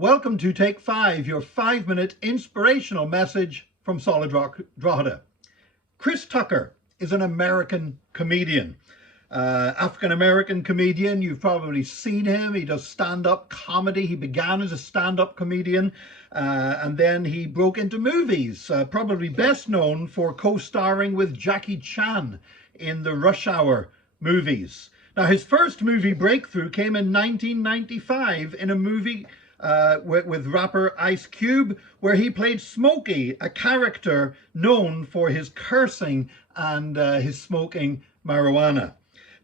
Welcome to Take 5, your 5-minute inspirational message from Solid Rock Drogheda. Chris Tucker is an American comedian, African-American comedian. You've probably seen him. He does stand-up comedy. He began as a stand-up comedian and then he broke into movies, probably best known for co-starring with Jackie Chan in the Rush Hour movies. Now, his first movie breakthrough came in 1995 in a movie with rapper Ice Cube, where he played Smokey, a character known for his cursing and his smoking marijuana.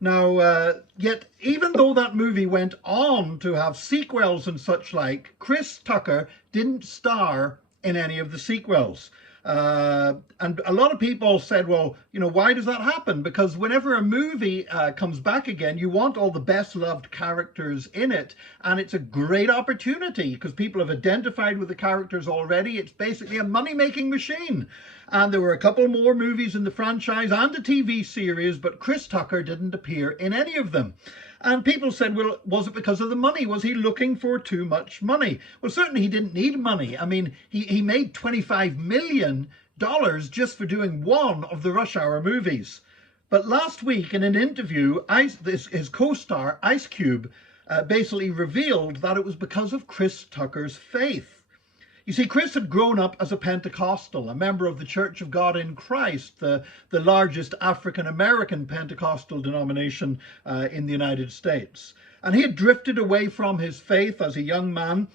Now, yet even though that movie went on to have sequels and such like, Chris Tucker didn't star in any of the sequels. And a lot of people said, well, you know, why does that happen? Because whenever a movie comes back again, you want all the best loved characters in it. And it's a great opportunity because people have identified with the characters already. It's basically a money-making machine. And there were a couple more movies in the franchise and a TV series, but Chris Tucker didn't appear in any of them. And people said, well, was it because of the money? Was he looking for too much money? Well, certainly he didn't need money. I mean, he made $25 million just for doing one of the Rush Hour movies. But last week in an interview, his co-star, Ice Cube, basically revealed that it was because of Chris Tucker's faith. You see, Chris had grown up as a Pentecostal, a member of the Church of God in Christ, the largest African-American Pentecostal denomination in the United States. And he had drifted away from his faith as a young man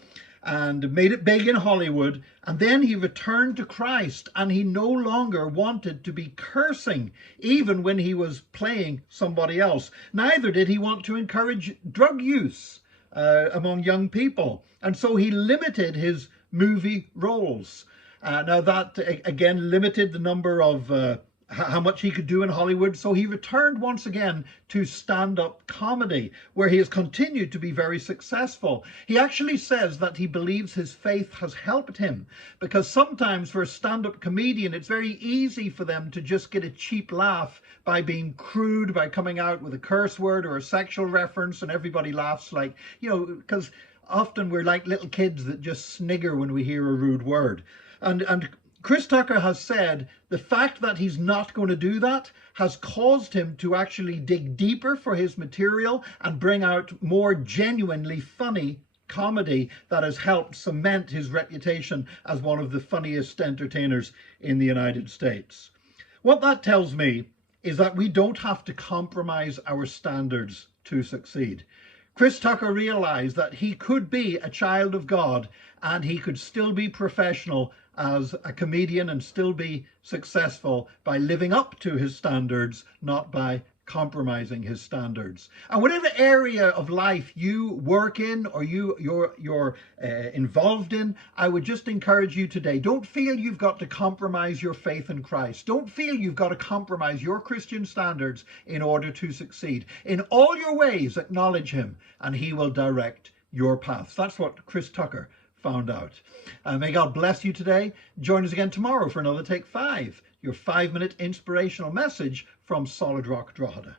and made it big in Hollywood. And then he returned to Christ, and he no longer wanted to be cursing, even when he was playing somebody else. Neither did he want to encourage drug use among young people. And so he limited his movie roles. Now that again limited the number of how much he could do in Hollywood, so he returned once again to stand-up comedy, where he has continued to be very successful. He actually says that he believes his faith has helped him, because sometimes for a stand-up comedian it's very easy for them to just get a cheap laugh by being crude, by coming out with a curse word or a sexual reference, and everybody laughs, like, you know, because often we're like little kids that just snigger when we hear a rude word. And Chris Tucker has said the fact that he's not going to do that has caused him to actually dig deeper for his material and bring out more genuinely funny comedy that has helped cement his reputation as one of the funniest entertainers in the United States. What that tells me is that we don't have to compromise our standards to succeed. Chris Tucker realized that he could be a child of God and he could still be professional as a comedian and still be successful by living up to his standards, not by compromising his standards. And whatever area of life you work in or you're involved in, I would just encourage you today, don't feel you've got to compromise your faith in Christ. Don't feel you've got to compromise your Christian standards in order to succeed. In all your ways, acknowledge him and he will direct your paths. That's what Chris Tucker found out. May God bless you today. Join us again tomorrow for another Take 5, your 5-minute inspirational message from Solid Rock Drogheda.